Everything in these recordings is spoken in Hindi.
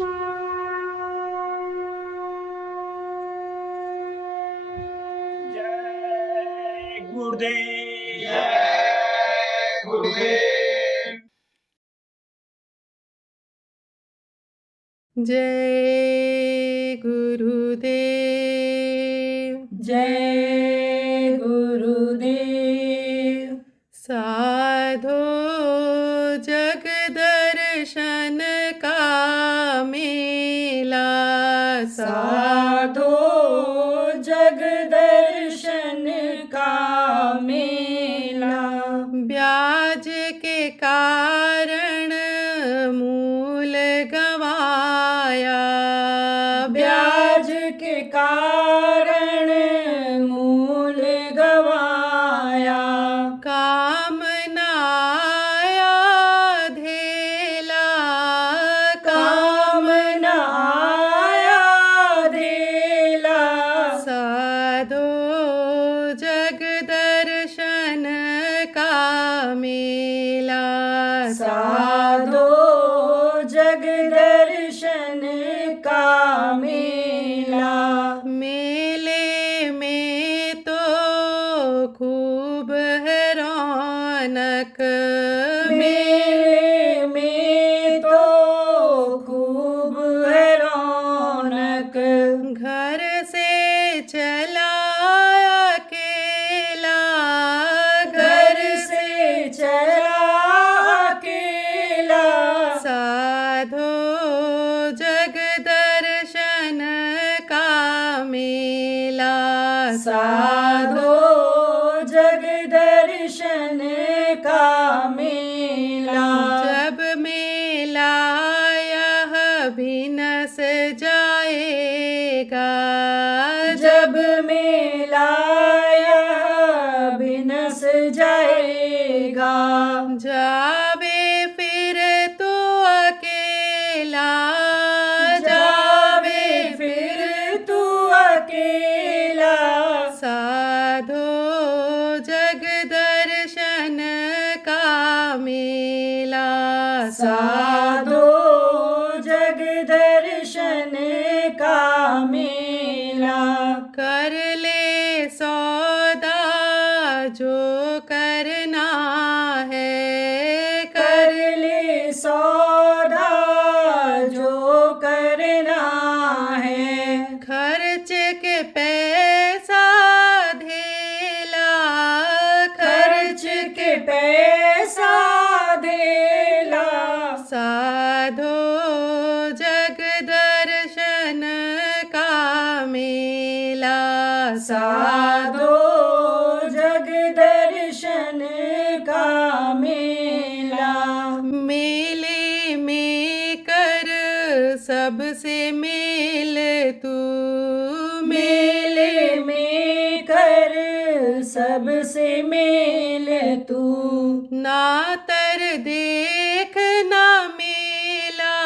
जय गुरुदेव। जय गुरुदेव। जय गुरुदेव। जय गुरुदेव। साधो जग दर्शन का मेला, साधो जग दर्शन का मेला। ब्याज के कारण मूल गवाया, ब्याज के कारण मूल गवाया। काम न आया धेला, काम न आया धेला। साधो जग दर्शन का मेला, साधो जग दर्शन का मेला। मेले में तो खूब है रौनक, मेले में तो खूब है रौनक। घर से चला अकेला, घर से चला अकेला। साधो जग दर्शन का मेला, साधो जग दर्शन का मेला। जब मेला यह बिनस जाएगा, जब मेला यह बिनस जाएगा। जावे फिर तो अकेला, जावे फिर तू अकेला। साधो जग दर्शन का मेला, साधो जग दर्शन का मेला। कर ले सौदा जो करना है, कर ले सौदा जो करना है। खर्च के पैसा धेला, खर्च के पैसा धेला। साधो जग दर्शन का मेला, साधो जग दर्शन का मेला। मेले में कर सबसे मेल तू, मेले में कर सबसे मेल तू। ना तर देख ना मेला,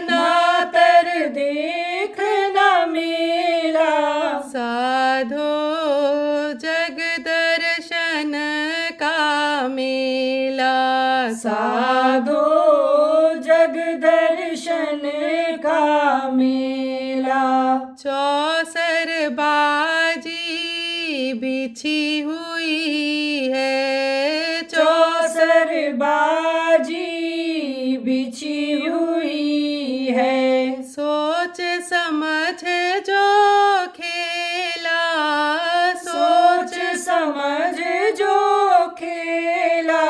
ना तर देख ना मेला। साधो जग दर्शन का मेला, साधो जग दर्शन का मेला। चौसर बाजी बिछी हुई है, चौसर बाजी बिछी हुई है। सोच समझ जो खेला, सोच समझ जो खेला।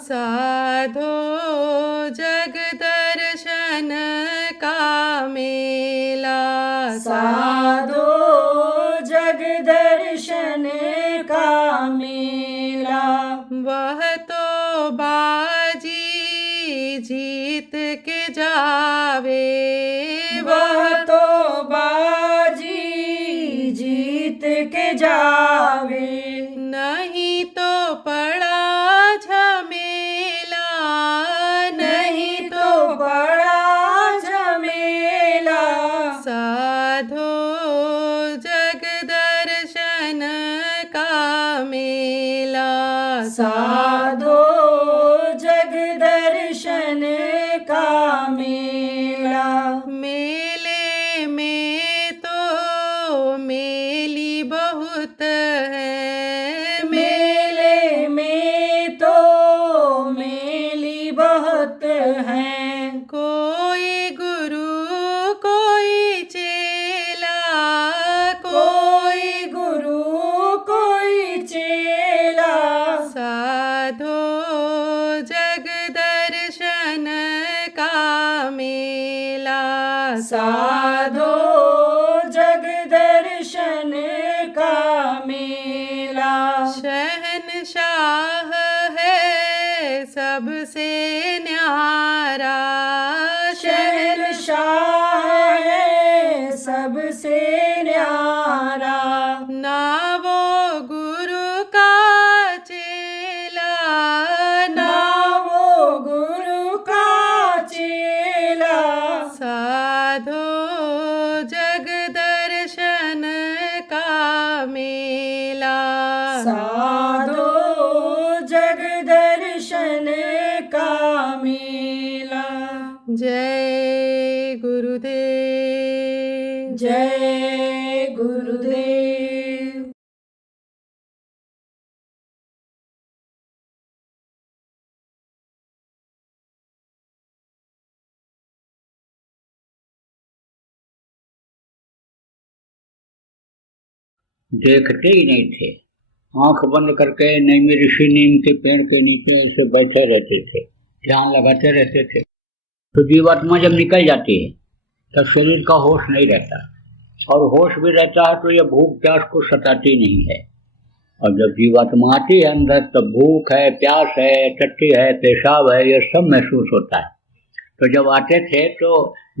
साधो जग दर्शन का मेला, साधो जग दर्शन का मेला। वह तो बाजी जीत के जावे, वह तो बाजी जीत के जावे। नहीं तो पड़ा झमेला, नहीं तो बड़ा झमेला। साधो जग दर्शन का मेला, साधो जग दर्शन का मेला। मेला। साधो जग दर्शन का मेला। शहंशाह है सबसे न्यारा, शहंशाह है सबसे न्यारा। ना वो गुरु का चेला, ना वो गुरु का चेला। साधो जग दर्शन का मेला। साधो जग दर्शन का मेला। जय गुरुदेव। जय गुरुदेव। देखते ही नहीं थे, आंख बंद करके नैमी ऋषि नीम के पेड़ के नीचे ऐसे बैठे रहते थे, ध्यान लगाते रहते थे। तो जीवात्मा जब निकल जाती है तब शरीर का होश नहीं रहता, और होश भी रहता है तो यह भूख प्यास को सताती नहीं है। और जब जीवात्मा आती है अंदर तब भूख है, प्यास है, टट्टी है, पेशाब है, यह सब महसूस होता है। तो जब आते थे तो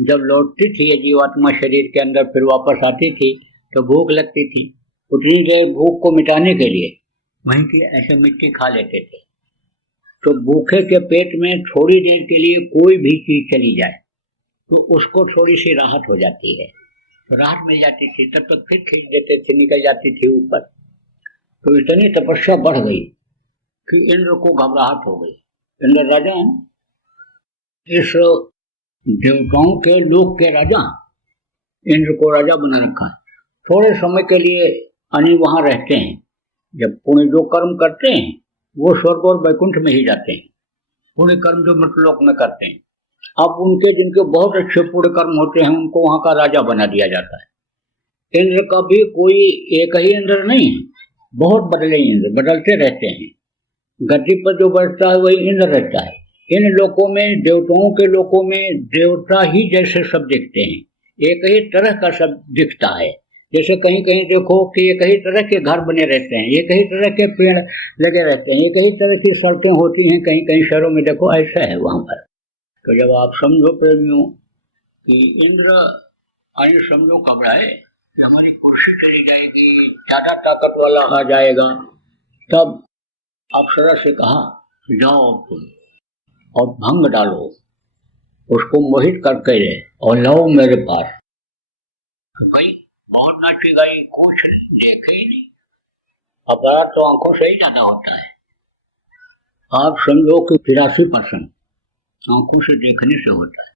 जब लौटती थी ये जीवात्मा शरीर के अंदर, फिर वापस आती थी तो भूख लगती थी। उतनी देर भूख को मिटाने के लिए वहीं की ऐसे मिट्टी खा लेते थे। तो भूखे के पेट में थोड़ी देर के लिए कोई भी चीज चली जाए तो उसको थोड़ी सी राहत हो जाती है, तो राहत मिल जाती थी। तब तक फिर खींच देते थे, निकल जाती थी ऊपर। तो इतनी तपस्या बढ़ गई कि इंद्र को घबराहट हो गई। इंद्र राजा, इस देवताओं के लोक के राजा, इंद्र को राजा बना रखा है। थोड़े समय के लिए अनि वहां रहते हैं, जब पुण्य जो कर्म करते हैं वो स्वर्ग और वैकुंठ में ही जाते हैं। पुण्य कर्म जो मृतलोक में करते हैं, अब उनके जिनके बहुत अच्छे पुण्य कर्म होते हैं उनको वहां का राजा बना दिया जाता है। इंद्र का भी कोई एक ही इंद्र नहीं है, बहुत बदले इंद्र बदलते रहते हैं। गद्दी पर जो बैठता है वही इंद्र रहता है। इन लोकों में, देवताओं के लोकों में देवता ही जैसे सब दिखते हैं, एक ही तरह का सब दिखता है। जैसे कहीं कहीं देखो कि एक ही तरह के घर बने रहते हैं, एक ही तरह के पेड़ लगे रहते हैं, एक ही तरह की सड़कें होती हैं, कहीं कहीं शहरों में देखो ऐसा है वहां पर। तो जब आप समझो प्रेमियों कि इंद्र आई समझो घबराए कि हमारी कुर्सी चली जाएगी, ज्यादा ताकत वाला आ जाएगा, तब अप्सरा से कहा जाओ तुम और भंग डालो, उसको मोहित करके ले और लाओ मेरे पास। भाई बहुत नाची गई, कुछ नहीं देखे ही नहीं। अपराध तो आंखों से ही ज्यादा होता है। आप समझो कि 83% आंखों से देखने से होता है।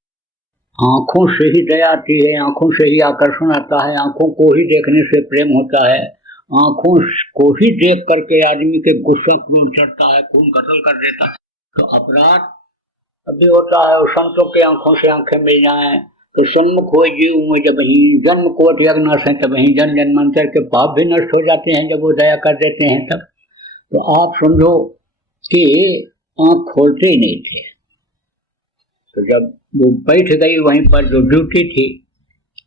आंखों से ही दया आती है, आंखों से ही आकर्षण आता है, आंखों को ही देखने से प्रेम होता है, आंखों को ही देख करके आदमी के गुस्सा क्रोध चढ़ता है, खून कत्ल कर देता है। तो अपराध अभी होता है, और संतों के आंखों से आंखें मिल जाएं तो सन्मुख हो जीव में जब ही जन्म कोट यज्ञ है, तब ही जन जन्मांतर के पाप भी नष्ट हो जाते हैं जब वो दया कर देते हैं तब। तो आप समझो कि आंख खोलते ही नहीं थे। तो जब वो बैठ गई वहीं पर, जो ड्यूटी थी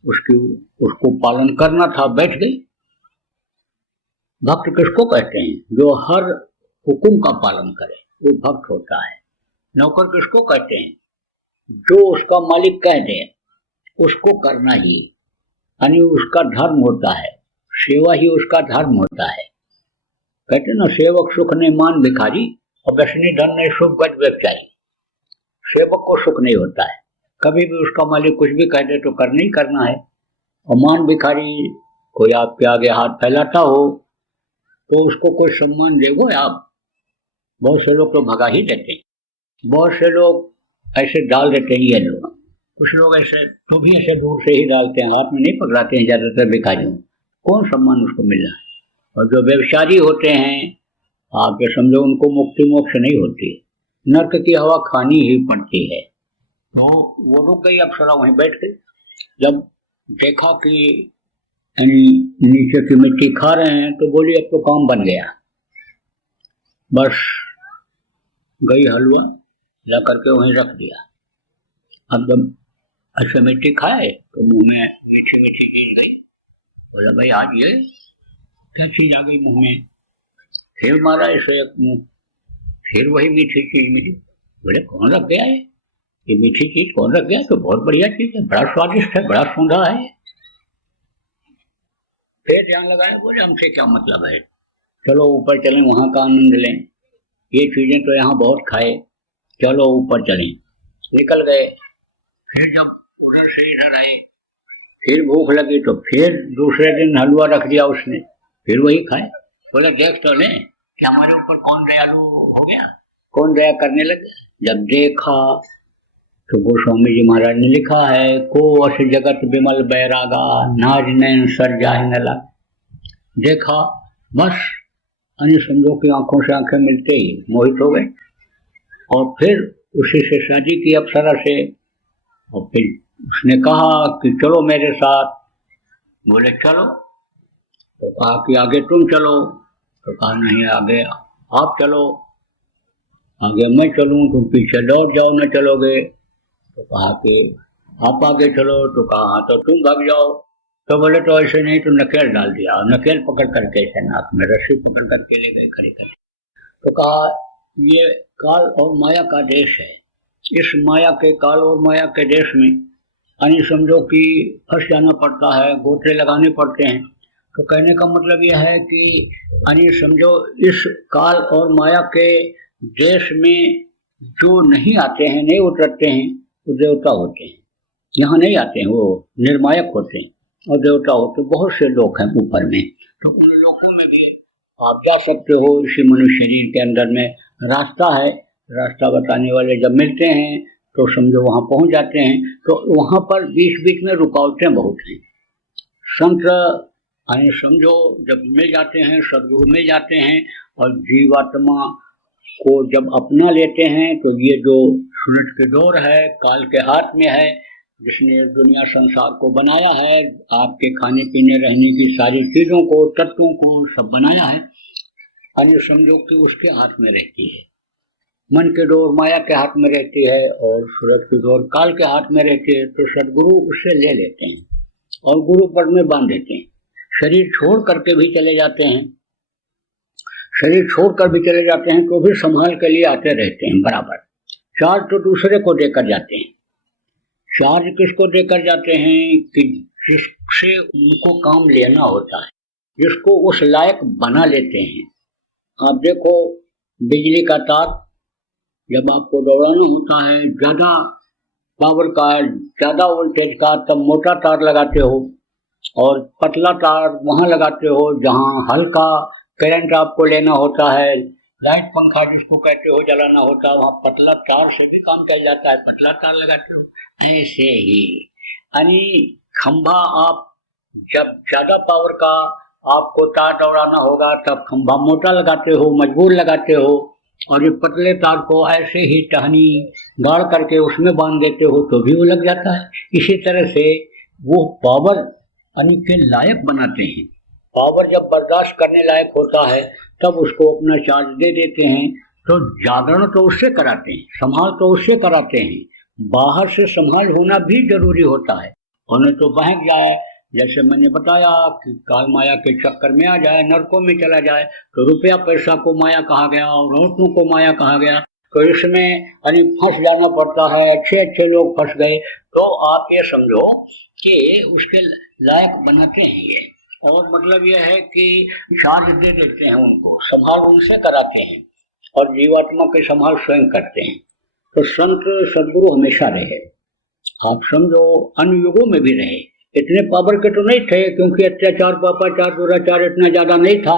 उसको पालन करना था, बैठ गई। भक्त किसको कहते हैं? जो हर हुक्म का पालन करे वो भक्त होता है। नौकर किसको कहते हैं? जो उसका मालिक कह दे उसको करना ही, यानी उसका धर्म होता है, सेवा ही उसका धर्म होता है। कहते ना, सेवक सुख ने मान भिखारी और व्यसनी धन ने सुख गज व्यवचारी। सेवक को सुख नहीं होता है, कभी भी उसका मालिक कुछ भी कह दे तो करना ही करना है। और मान भिखारी, कोई आपके आगे हाथ फैलाता हो तो उसको कोई सम्मान देगो आप? बहुत से लोग तो भगा ही देते हैं, बहुत से लोग ऐसे डाल देते हैं। ये लोग, कुछ लोग ऐसे तो भी ऐसे दूर से ही डालते हैं, हाथ में नहीं पकड़ाते हैं ज्यादातर भिखारियों। कौन सम्मान उसको मिल रहा है? और जो व्यवसायी होते हैं, आप ये समझो उनको मुक्ति मोक्ष नहीं होती, नर्क की हवा खानी ही पड़ती है। तो वो रुक गई, अप्सरा वहीं बैठ गई। जब देखा कि नीचे की मिट्टी खा रहे हैं तो बोली अब तो काम बन गया। बस गई हलवा ला करके वहीं रख दिया। अब जब अच्छा मिट्टी खाए तो मुंह में मीठी मीठी चीज गई, बोला भाई आज ये क्या चीज आ गई मुंह में। फिर मारा इसे एक मुंह, फिर वही मीठी चीज मिली। बोले कौन रख गया है ये मीठी चीज, कौन रख गया? तो बहुत बढ़िया चीज है, बड़ा स्वादिष्ट है, बड़ा सूंधा है। फिर ध्यान लगाए, बोले हमसे क्या मतलब है, चलो ऊपर चलें, वहां का आनंद लें, ये चीजें तो यहाँ बहुत खाए, चलो ऊपर चलें। निकल गए। फिर जब उधर से इधर आए, फिर भूख लगी तो फिर दूसरे दिन हलवा रख दिया उसने, फिर वही खाए। बोले देख तो लें कि हमारे ऊपर कौन दयालु हो गया, कौन दया करने लगे। जब देखा तो गोस्वामी जी महाराज ने लिखा है, को अस जगत विमल बैरागा, नाज नैन सर जाहि न लाग। देखा बस अन्य समझो की आंखों से आंखें मिलते ही मोहित हो गए, और फिर उसी से शादी की अप्सरा से। और फिर उसने कहा कि चलो मेरे साथ। बोले चलो, तो कहा कि आगे तुम चलो, तो कहा नहीं आगे आप चलो। आगे मैं चलूं, तुम पीछे लौट जाओ, न चलोगे। तो कहा कि आप आगे चलो, तो कहा हाँ तो तुम भाग जाओ। तो बोले तो ऐसे नहीं, तो नकेल डाल दिया, नकेल पकड़ करके ऐसे नाक में रस्सी पकड़ करके ले गए खड़े करके। तो कहा ये काल और माया का देश है, इस माया के काल और माया के देश में यानी समझो कि फंस जाना पड़ता है, गोते लगाने पड़ते हैं। तो कहने का मतलब यह है कि यानी समझो इस काल और माया के देश में जो नहीं आते हैं, नहीं उतरते हैं, वो देवता होते हैं। यहाँ नहीं आते हैं, वो निर्मायक होते हैं और देवता होते हैं। बहुत से लोग हैं ऊपर में, तो उन लोगों में भी आप जा सकते हो। इसी मनुष्य शरीर के अंदर में रास्ता है, रास्ता बताने वाले जब मिलते हैं तो समझो वहाँ पहुँच जाते हैं। तो वहाँ पर बीच बीच में रुकावटें बहुत हैं। संत यानी समझो जब मिल जाते हैं, सदगुरु मिल जाते हैं, और जीवात्मा को जब अपना लेते हैं, तो ये जो सूरज की डोर है, काल के हाथ में है, जिसने दुनिया संसार को बनाया है, आपके खाने पीने रहने की सारी चीज़ों को, तत्वों को सब बनाया है, यानी समझो कि उसके हाथ में रहती है। मन की डोर माया के हाथ में रहती है, और सूरज की डोर काल के हाथ में रहती है। तो सदगुरु उससे ले लेते हैं और गुरु पद में बांध देते हैं। शरीर छोड़ करके भी चले जाते हैं, शरीर छोड़ कर भी चले जाते हैं, तो भी संभाल के लिए आते रहते हैं बराबर। चार्ज तो दूसरे को देकर जाते हैं। चार्ज किसको देकर जाते हैं कि जिससे उनको काम लेना होता है, जिसको उस लायक बना लेते हैं। आप देखो बिजली का तार जब आपको दौड़ाना होता है, ज़्यादा पावर का, ज़्यादा वोल्टेज का, तब मोटा तार लगाते हो, और पतला तार वहाँ लगाते हो जहाँ हल्का करंट आपको लेना होता है। लाइट पंखा जिसको कहते हो जलाना होता है, वहाँ पतला तार से भी काम किया जाता है, पतला तार लगाते हो। ऐसे ही यानी खंभा, आप जब ज़्यादा पावर का आपको तार दौड़ाना होगा तब खंभा मोटा लगाते हो, मजबूर लगाते हो, और ये पतले तार को ऐसे ही टहनी गाड़ करके उसमें बांध देते हो तो भी वो लग जाता है। इसी तरह से वो पावर यानी के लायक बनाते हैं। पावर जब बर्दाश्त करने लायक होता है तब उसको अपना चार्ज दे देते हैं। तो जागरण तो उससे कराते हैं, संभाल तो उससे कराते हैं। बाहर से संभाल होना भी जरूरी होता है, उन्हें तो बहक जाए, जैसे मैंने बताया कि काल माया के चक्कर में आ जाए, नरकों में चला जाए, तो रुपया पैसा को माया कहा गया और औरतों को माया कहा गया, तो इसमें यानी फंस जाना पड़ता है। अच्छे अच्छे लोग फंस गए तो आप ये समझो कि उसके लायक बनाते हैं ये, और मतलब यह है कि चार्ज दे देते हैं उनको, संभाल उनसे कराते हैं, और जीवात्मा के संभाल स्वयं करते हैं। तो संत सदगुरु हमेशा रहे, आप समझो अन्य युगों में भी रहे। इतने पावर के तो नहीं थे, क्योंकि अत्याचार, पापाचार, दुराचार इतना ज्यादा नहीं था,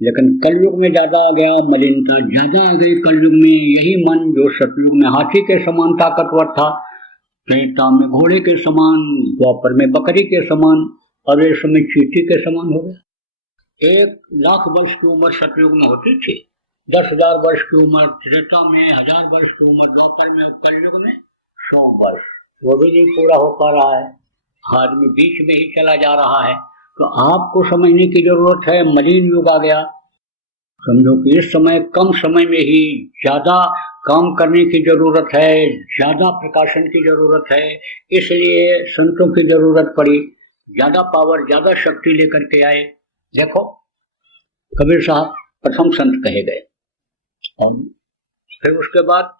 लेकिन कलयुग में ज्यादा आ गया, मलिनता ज्यादा आ गई कलयुग में। यही मन जो सतयुग में हाथी के समान ताकतवर था, त्रेता में घोड़े के समान, द्वापर में बकरी के समान, और इस समय चींटी के समान हो गया। 1,00,000 वर्ष की उम्र सतयुग में होती थी, 10,000 वर्ष की उम्र त्रेता में, 1000 वर्ष की उम्र द्वापर में, और कलयुग में 100 वर्ष, वो भी नहीं पूरा हो पा रहा है, आदमी बीच में ही चला जा रहा है। तो आपको समझने की जरूरत है, मलिन युग आ गया। समझो कि इस समय कम समय में ही ज्यादा काम करने की जरूरत है, ज्यादा प्रकाशन की जरूरत है, इसलिए संतों की जरूरत पड़ी, ज्यादा पावर ज्यादा शक्ति लेकर के आए। देखो कबीर साहब प्रथम संत कहे गए, और फिर उसके बाद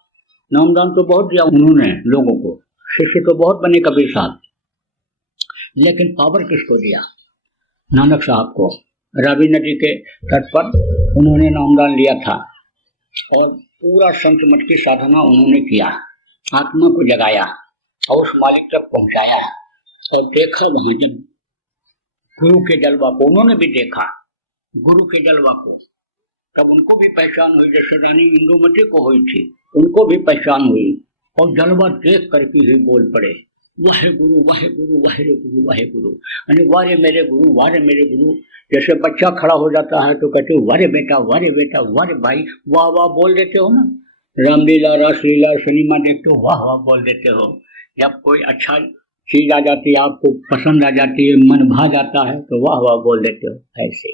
नामदान तो बहुत दिया उन्होंने लोगों को, शिष्य तो बहुत बने कबीर साहब, लेकिन पावर किसको दिया? नानक साहब को। रावी नदी के तट पर उन्होंने नामदान लिया था और पूरा संत मत की साधना उन्होंने किया, आत्मा को जगाया और उस मालिक तक पहुंचाया। और देखा वहां जब गुरु के जलवा को उन्होंने भी देखा, गुरु के जलवा को, तब उनको भी पहचान हुई, जैसे रानी इंदुमती को हुई थी, उनको भी पहचान हुई और जलवा देख करके ही बोल पड़े, वाहे गुरु वाहे गुरु वाहे गुरु वाहे गुरु, यानी वारे मेरे गुरु वारे मेरे गुरु। जैसे बच्चा खड़ा हो जाता है तो कहते हो वारे बेटा वारे बेटा वारे भाई, वाह वाह बोल देते हो ना। रामलीला रासलीला सिनेमा देखते हो, वाह वाह बोल देते हो। जब कोई अच्छा चीज आ जाती है, आपको पसंद आ जाती है, मन भा जाता है, तो वाह वाह बोल देते हो। ऐसे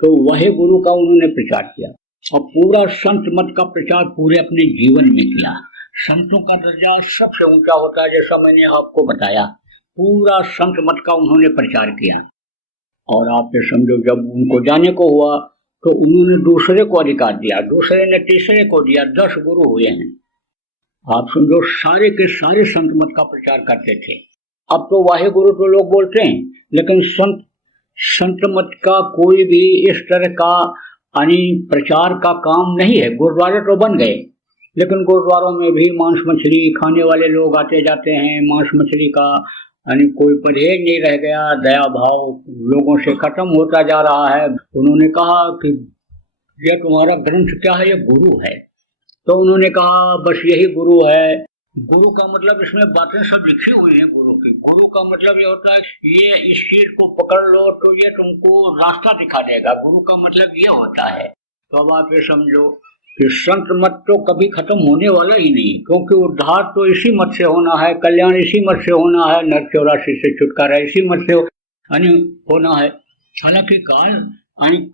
तो वाहे गुरु का उन्होंने प्रचार किया और पूरा संत मत का प्रचार पूरे अपने जीवन में किया। संतों का दर्जा सबसे ऊंचा होता है, जैसा मैंने आपको बताया, पूरा संत मत का उन्होंने प्रचार किया। और आप ये समझो जब उनको जाने को हुआ तो उन्होंने दूसरे को अधिकार दिया, दूसरे ने तीसरे को दिया, 10 गुरु हुए हैं। आप समझो सारे के सारे संत मत का प्रचार करते थे। अब तो वाहे गुरु तो लोग बोलते हैं, लेकिन संत मत का कोई भी इस तरह का यानी प्रचार का काम नहीं है। गुरुद्वारे तो बन गए, लेकिन गुरुद्वारों में भी मांस मछली खाने वाले लोग आते जाते हैं। मांस मछली का यानी कोई परहेज नहीं रह गया, दया भाव लोगों से खत्म होता जा रहा है। उन्होंने कहा कि यह तुम्हारा ग्रंथ क्या है? यह गुरु है। तो उन्होंने कहा बस यही गुरु है। गुरु का मतलब इसमें बातें सब लिखी हुई हैं गुरु की। गुरु का मतलब ये होता है ये इस चीज को पकड़ लो तो ये तुमको रास्ता दिखा देगा। गुरु का मतलब ये होता है। तो अब आप ये समझो कि संत मत तो कभी खत्म होने वाला ही नहीं, क्योंकि उद्धार तो इसी मत से होना है, कल्याण इसी मत से होना है, नरक 84 से छुटकारा इसी मत से होना है। हालांकि काल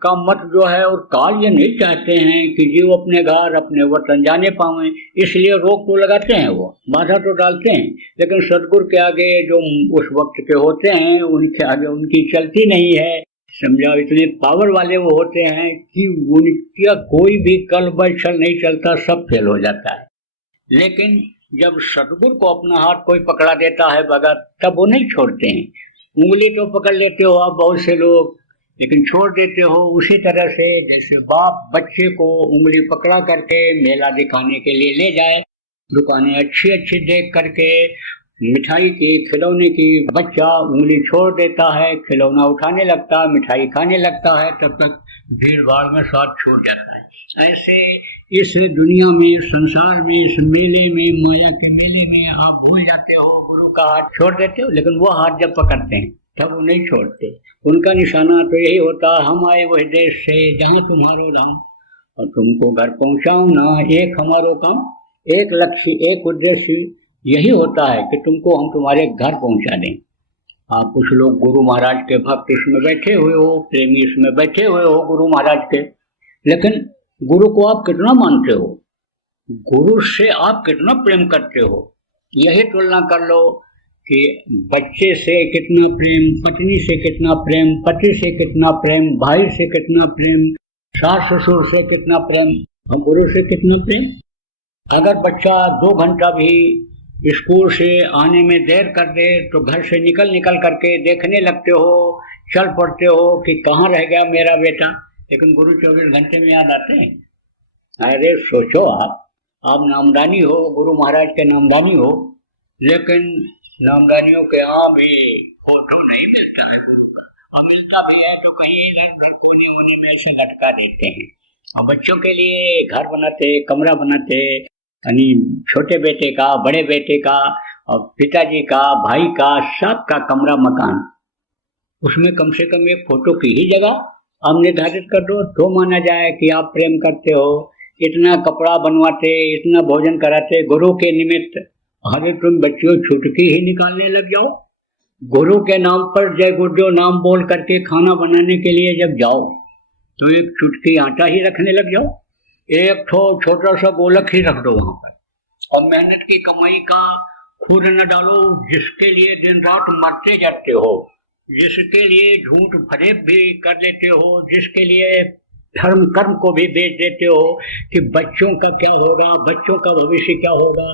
का मत जो है और काल ये नहीं चाहते हैं कि जीव अपने घर अपने वतन जाने पावे, इसलिए रोक तो लगाते हैं, वो बाधा तो डालते हैं, लेकिन सदगुरु के आगे जो उस वक्त के होते हैं उनके आगे उनकी चलती नहीं है। समझा, इतने पावर वाले वो होते हैं कि उनका कोई भी कल बल नहीं चलता, सब फेल हो जाता है। लेकिन जब सदगुरु को अपना हाथ कोई पकड़ा देता है भगत, तब वो नहीं छोड़ते हैं। उंगली तो पकड़ लेते हो आप बहुत से लोग, लेकिन छोड़ देते हो। उसी तरह से जैसे बाप बच्चे को उंगली पकड़ा करके मेला दिखाने के लिए ले जाए, दुकानें अच्छी अच्छी देख करके मिठाई की खिलौने की, बच्चा उंगली छोड़ देता है, खिलौना उठाने लगता है, मिठाई खाने लगता है, तब तक भीड़ भाड़ में स्वाद छूट जाता है। ऐसे इस दुनिया में, संसार में, इस मेले में, माया के मेले में आप भूल जाते हो, गुरु का हाथ छोड़ देते हो, लेकिन वो हाथ जब पकड़ते हैं तब वो नहीं छोड़ते। उनका निशाना तो यही होता, हम आए वही देश से जहाँ तुम्हारो धाम और तुमको घर पहुँचाऊँ ना। एक हमारो काम, एक लक्ष्य, एक उद्देश्य यही होता है कि तुमको हम तुम्हारे घर पहुँचा दें। आप कुछ लोग गुरु महाराज के भक्त इसमें बैठे हुए हो, प्रेमी इसमें बैठे हुए हो गुरु महाराज के, लेकिन गुरु को आप कितना मानते हो, गुरु से आप कितना प्रेम करते हो? यही तुलना कर लो कि बच्चे से कितना प्रेम, पत्नी से कितना प्रेम, पति से कितना प्रेम, भाई से कितना प्रेम, सास ससुर से कितना प्रेम, और गुरु से कितना प्रेम। अगर बच्चा 2 घंटा भी स्कूल से आने में देर कर दे तो घर से निकल करके देखने लगते हो, चल पड़ते हो कि कहाँ रह गया मेरा बेटा, लेकिन गुरु 24 घंटे में याद आते हैं। अरे सोचो, आप नामदानी हो, गुरु महाराज के नामदानी हो, लेकिन नामदानियों के यहाँ भी फोटो नहीं मिलता है गुरु का, और मिलता भी है तो कहीं कोने वोने में ऐसे लटका देते हैं। और बच्चों के लिए घर बनाते, कमरा बनाते, यानी छोटे बेटे का, बड़े बेटे का, और पिताजी का, भाई का, सबका कमरा मकान, उसमें कम से कम एक फोटो की ही जगह आप निर्धारित कर दो तो माना जाए कि आप प्रेम करते हो। इतना कपड़ा बनवाते, इतना भोजन कराते गुरु के निमित्त, अरे तुम बच्चियों छुटकी ही निकालने लग जाओ। गुरु के नाम पर जय गुरुदेव नाम बोल करके खाना बनाने के लिए जब जाओ तो एक चुटकी आटा ही रखने लग जाओ। एक ठो छोटा सा गोलक ही रख दो वहां पर और मेहनत की कमाई का खुद न डालो, जिसके लिए दिन रात मरते जाते हो, जिसके लिए झूठ फरेब भी कर लेते हो, जिसके लिए धर्म कर्म को भी बेच देते हो कि बच्चों का क्या होगा, बच्चों का भविष्य क्या होगा,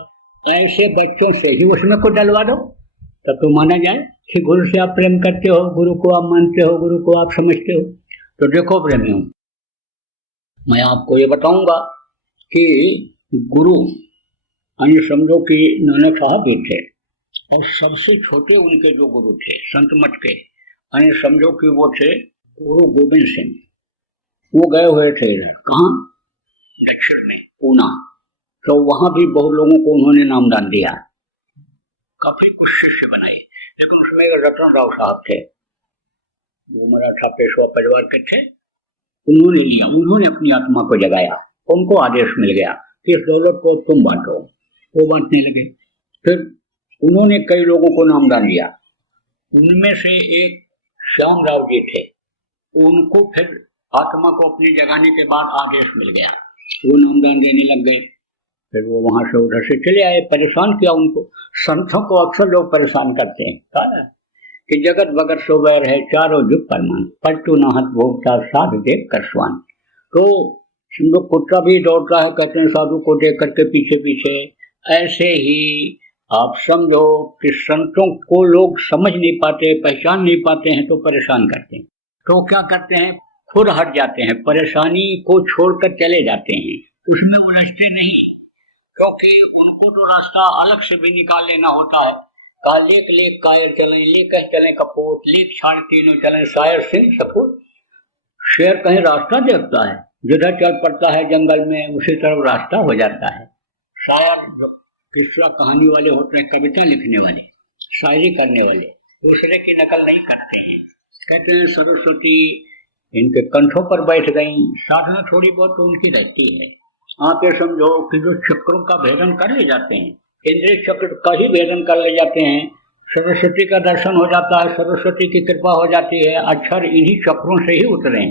ऐसे बच्चों से ही उसमें को डलवा दो तब तो माना जाए कि गुरु से आप प्रेम करते हो, गुरु को आप मानते हो, गुरु को आप समझते हो। तो देखो प्रेमियों, मैं आपको ये बताऊंगा कि गुरु अन्य समझो कि नानक साहब भी थे और सबसे छोटे उनके जो गुरु थे संत मठ के, अन्य समझो कि वो थे गुरु गोविंद सिंह। वो गए हुए थे कहाँ, दक्षिण में पूना, तो वहां भी बहुत लोगों को उन्होंने नामदान दिया, काफी कुछ शिष्य बनाए। लेकिन उसमें रतन राव साहब थे, वो मराठा पेशवा परिवार के थे, उन्होंने लिया, उन्होंने अपनी आत्मा को जगाया, उनको आदेश मिल गया कि इस दौलत को तुम बांटो, वो बांटने लगे। फिर उन्होंने कई लोगों को नामदान दिया, उनमें से एक श्याम राव जी थे, उनको फिर आत्मा को अपनी जगाने के बाद आदेश मिल गया, वो नामदान देने लग गए। फिर वो वहां से उधर से चले आए, परेशान किया उनको। संतों को अक्सर लोग परेशान करते हैं, कहा कि जगत बगत सो बैर है, चारों जुग परमान, पलटू नाहत भोगता साधु देख कर स्वान। तो समझो कुत्ता भी दौड़ता है, कहते हैं साधु को देख करके पीछे पीछे। ऐसे ही आप समझो कि संतों को लोग समझ नहीं पाते, पहचान नहीं पाते हैं, तो परेशान करते हैं। तो क्या करते हैं, खुद हट जाते हैं, परेशानी को छोड़कर चले जाते हैं, उसमें उलझते नहीं, क्योंकि उनको तो रास्ता अलग से भी निकाल लेना होता है। कहा लेक लेक कायर चले, लेकर चले कपोत, लेक छाड़ तीनों चले शायर सिंह सपूत। शेर कहीं रास्ता देखता है, जिधर चल पड़ता है जंगल में, उसी तरफ रास्ता हो जाता है। शायर किस्सा कहानी वाले होते हैं, कविता लिखने वाले, शायरी करने वाले, दूसरे की नकल नहीं करते हैं। कहते हैं सरस्वती इनके कंठों पर बैठ गई, साधना थोड़ी बहुत तो उनकी रहती है। आप ये समझो कि जो चक्रों का भेदन कर ले जाते हैं, इंद्रिय चक्र का ही भेदन कर ले जाते हैं, सरस्वती का दर्शन हो जाता है, सरस्वती की कृपा हो जाती है, अक्षर इन्हीं चक्रों से ही उतरे,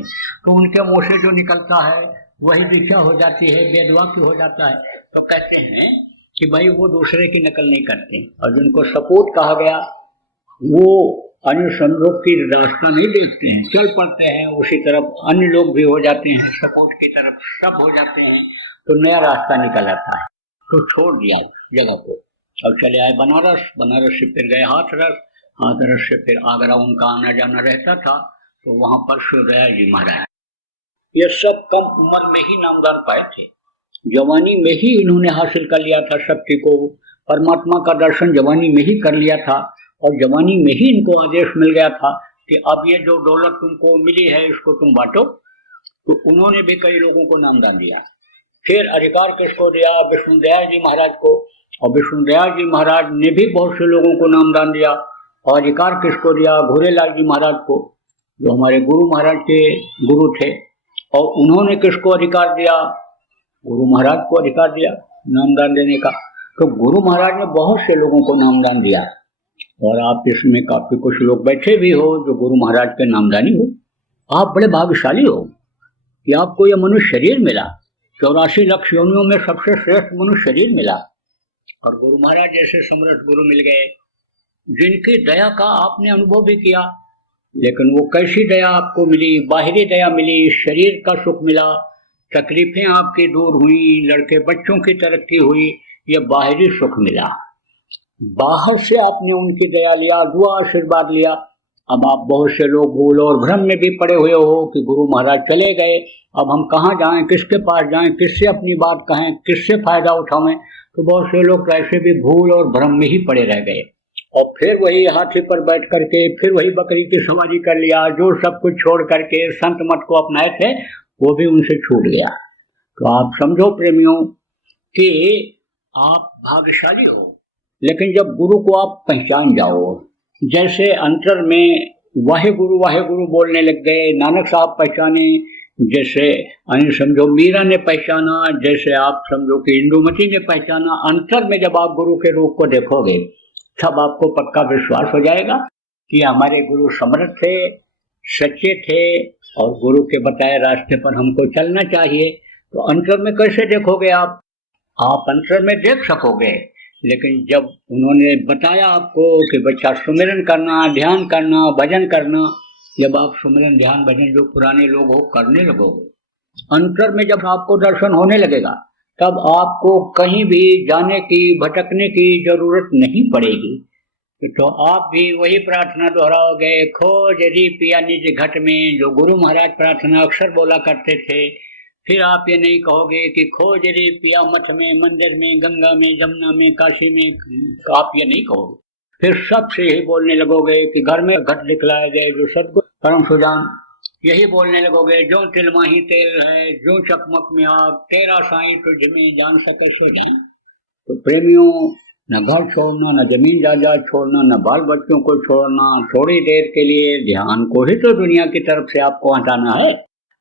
तो उनके मुंह से जो निकलता है वही दीक्षा हो जाती है, वेदवाक्य हो जाता है। तो कहते हैं कि भाई वो दूसरे की नकल नहीं करते, और जिनको सपूत कहा गया वो अन्य समझो की रास्ता नहीं देखते हैं, चल पड़ते हैं उसी तरफ, अन्य लोग भी हो जाते हैं सपोर्ट की तरफ, सब हो जाते हैं, तो नया रास्ता निकल आता है। तो छोड़ दिया जगह को, अब चले आए बनारस, बनारस से फिर गए हाथरस, हाथरस से फिर आगरा उनका आना जाना रहता था, तो वहां पर सूर्यदयाल जी महाराज, ये सब कम उम्र में ही नामदान पाए थे, जवानी में ही इन्होंने हासिल कर लिया था शक्ति को, परमात्मा का दर्शन जवानी में ही कर लिया था, और जवानी में ही इनको आदेश मिल गया था कि अब ये जो दौलत तुमको मिली है इसको तुम बांटो। तो उन्होंने भी कई लोगों को नामदान दिया। फिर अधिकार किसको दिया, विष्णुदयाल जी महाराज को, और विष्णुदयाल जी महाराज ने भी बहुत से लोगों को नामदान दिया। और अधिकार किसको दिया, घोरेलाल जी महाराज को, जो हमारे गुरु महाराज के गुरु थे, और उन्होंने किसको अधिकार दिया, गुरु महाराज को अधिकार दिया नामदान देने का। तो गुरु महाराज ने बहुत से लोगों को नामदान दिया, और आप इसमें काफी कुछ लोग बैठे भी हो जो गुरु महाराज के नामदानी हो। आप बड़े भाग्यशाली हो कि आपको यह मनुष्य शरीर मिला, 84 लाख योनियों में सबसे श्रेष्ठ मनुष्य शरीर मिला, और गुरु महाराज जैसे समर्थ गुरु मिल गए, जिनकी दया का आपने अनुभव भी किया। लेकिन वो कैसी दया आपको मिली, बाहरी दया मिली, शरीर का सुख मिला, तकलीफें आपकी दूर हुई, लड़के बच्चों की तरक्की हुई, ये बाहरी सुख मिला। बाहर से आपने उनकी दया लिया, दुआ आशीर्वाद लिया। अब आप बहुत से लोग भूल और भ्रम में भी पड़े हुए हो कि गुरु महाराज चले गए, अब हम कहाँ जाएं, किसके पास जाएं, किससे अपनी बात कहें, किससे फायदा उठावें। तो बहुत से लोग ऐसे भी भूल और भ्रम में ही पड़े रह गए, और फिर वही हाथी पर बैठ करके फिर वही बकरी की सवारी कर लिया, जो सब कुछ छोड़ करके संत मत को अपनाए थे वो भी उनसे छूट गया। तो आप समझो प्रेमियों कि आप भाग्यशाली हो। लेकिन जब गुरु को आप पहचान जाओ, जैसे अंतर में वाहे गुरु बोलने लग गए, नानक साहब पहचाने, जैसे समझो मीरा ने पहचाना, जैसे आप समझो कि इंदुमती ने पहचाना, अंतर में जब आप गुरु के रूप को देखोगे तब आपको पक्का विश्वास हो जाएगा कि हमारे गुरु समर्थ थे, सच्चे थे, और गुरु के बताए रास्ते पर हमको चलना चाहिए। तो अंतर में कैसे देखोगे आप अंतर में देख सकोगे, लेकिन जब उन्होंने बताया आपको कि बच्चा सुमिरन करना, ध्यान करना, भजन करना, जब आप सुमिरन ध्यान भजन जो पुराने लोग हो करने लगोगे, अंतर में जब आपको दर्शन होने लगेगा, तब आपको कहीं भी जाने की, भटकने की जरूरत नहीं पड़ेगी। तो आप भी वही प्रार्थना दोहराओगे, खोज री पिया निज घट में, जो गुरु महाराज प्रार्थना अक्सर बोला करते थे। फिर आप ये नहीं कहोगे कि खोज रे पिया मठ में, मंदिर में, गंगा में, जमुना में, काशी में, आप ये नहीं कहोगे। फिर सबसे यही बोलने लगोगे कि घर में घट दिखलाया जाए जो सदगुरु परम सुजान, यही बोलने लगोगे, जो तिल माही तेल है, जो चकमक में आग, तेरा साईं तुझ में जान सके से नहीं। तो प्रेमियों, न घर छोड़ना, न जमीन जायदाद छोड़ना, न बाल बच्चों को छोड़ना, थोड़ी देर के लिए ध्यान को ही तो दुनिया की तरफ से आपको हटाना है।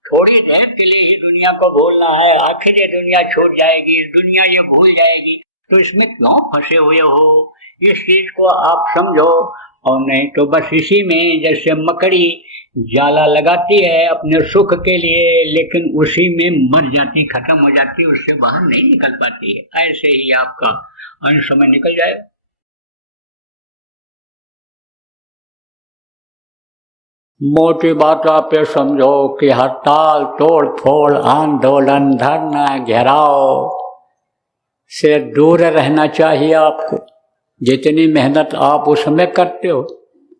थोड़ी देर के लिए ही दुनिया को भूलना है, आखिर ये दुनिया छूट जाएगी, दुनिया ये भूल जाएगी। तो इसमें क्यों फंसे हुए हो, इस चीज को आप समझो। और नहीं तो बस इसी में जैसे मकड़ी जाला लगाती है अपने सुख के लिए, लेकिन उसी में मर जाती, खत्म हो जाती, उससे बाहर नहीं निकल पाती है। ऐसे ही आपका अंश समय निकल जाए। मोटी बात आप ये समझो कि हड़ताल, तोड़ फोड़, आंदोलन, धरना, घेराव से दूर रहना चाहिए आपको। जितनी मेहनत आप उसमें करते हो,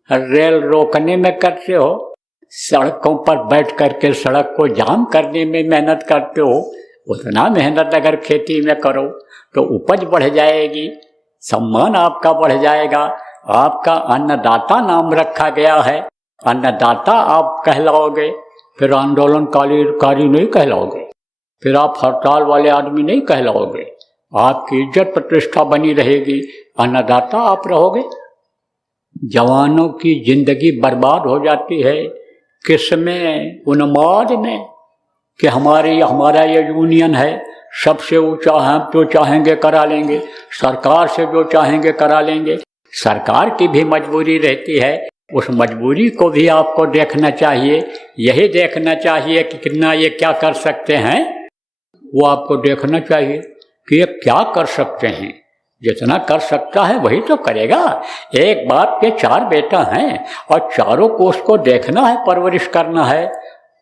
रेल रोकने में करते हो, सड़कों पर बैठ करके सड़क को जाम करने में मेहनत करते हो, उतना मेहनत अगर खेती में करो तो उपज बढ़ जाएगी, सम्मान आपका बढ़ जाएगा। आपका अन्नदाता नाम रखा गया है, अन्नदाता आप कहलाओगे, फिर आंदोलनकारी नहीं कहलाओगे, फिर आप हड़ताल वाले आदमी नहीं कहलाओगे। आपकी इज्जत प्रतिष्ठा बनी रहेगी, अन्नदाता आप रहोगे। जवानों की जिंदगी बर्बाद हो जाती है किसमें, उन्माद में, कि हमारा ये यूनियन है, सबसे ऊंचा हम जो चाहेंगे करा लेंगे, सरकार से जो चाहेंगे करा लेंगे। सरकार की भी मजबूरी रहती है, उस मजबूरी को भी आपको देखना चाहिए। यही देखना चाहिए कि कितना ये क्या कर सकते हैं, वो आपको देखना चाहिए कि ये क्या कर सकते हैं। जितना कर सकता है वही तो करेगा। एक बाप के 4 बेटा हैं और चारों को उसको देखना है, परवरिश करना है,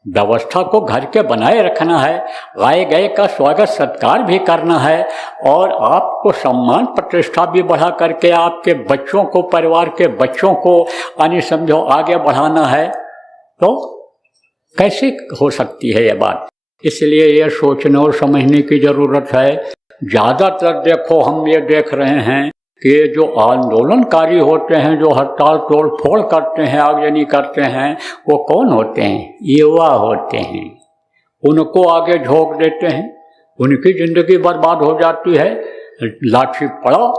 व्यवस्था को घर के बनाए रखना है, आए गए का स्वागत सत्कार भी करना है, और आपको सम्मान प्रतिष्ठा भी बढ़ा करके आपके बच्चों को, परिवार के बच्चों को यानी समझो आगे बढ़ाना है। तो कैसे हो सकती है ये बात? इसलिए ये सोचने और समझने की जरूरत है। ज़्यादातर देखो हम ये देख रहे हैं कि जो आंदोलनकारी होते हैं, जो हड़ताल तोड़ फोड़ करते हैं, आगजनी करते हैं, वो कौन होते हैं? युवा होते हैं। उनको आगे झोंक देते हैं, उनकी जिंदगी बर्बाद हो जाती है। लाठी पड़ा,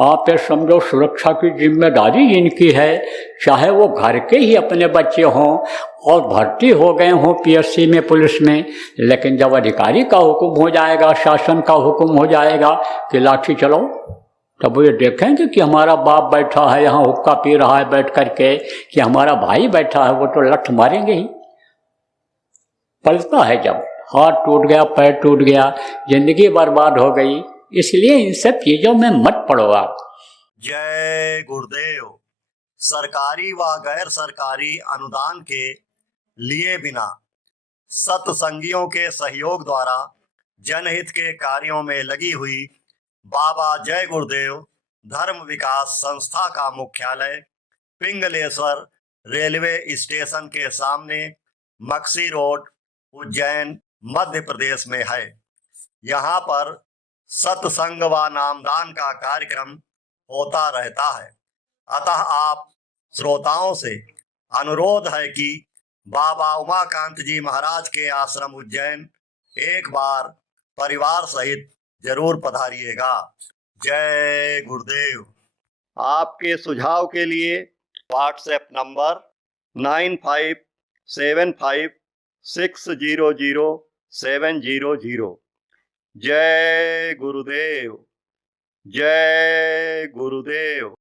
आप ये समझो सुरक्षा की जिम्मेदारी इनकी है, चाहे वो घर के ही अपने बच्चे हों और भर्ती हो गए हों पीएससी में, पुलिस में, लेकिन जब अधिकारी का हुक्म हो जाएगा, शासन का हुक्म हो जाएगा कि लाठी चलो, तब वो ये देखेंगे कि हमारा बाप बैठा है यहाँ हुक्का पी रहा है बैठ करके, कि हमारा भाई बैठा है, वो तो लठ मारेंगे ही। पलता है जब हाथ टूट गया, पैर टूट गया, जिंदगी बर्बाद हो गई। इसलिए इन सब चीजों में मत पड़ो आप। जय गुरुदेव। सरकारी व गैर सरकारी अनुदान के लिए बिना सत्संगियों के सहयोग द्वारा जनहित के कार्यों में लगी हुई बाबा जय गुरुदेव धर्म विकास संस्था का मुख्यालय पिंगलेश्वर रेलवे स्टेशन के सामने, मक्सी रोड, उज्जैन, मध्य प्रदेश में है। यहाँ पर सत्संग व नामदान का कार्यक्रम होता रहता है। अतः आप श्रोताओं से अनुरोध है कि बाबा उमाकांत जी महाराज के आश्रम उज्जैन एक बार परिवार सहित जरूर पधारिएगा। जय गुरुदेव। आपके सुझाव के लिए व्हाट्सएप नंबर 9575600700। जय गुरुदेव। जय गुरुदेव।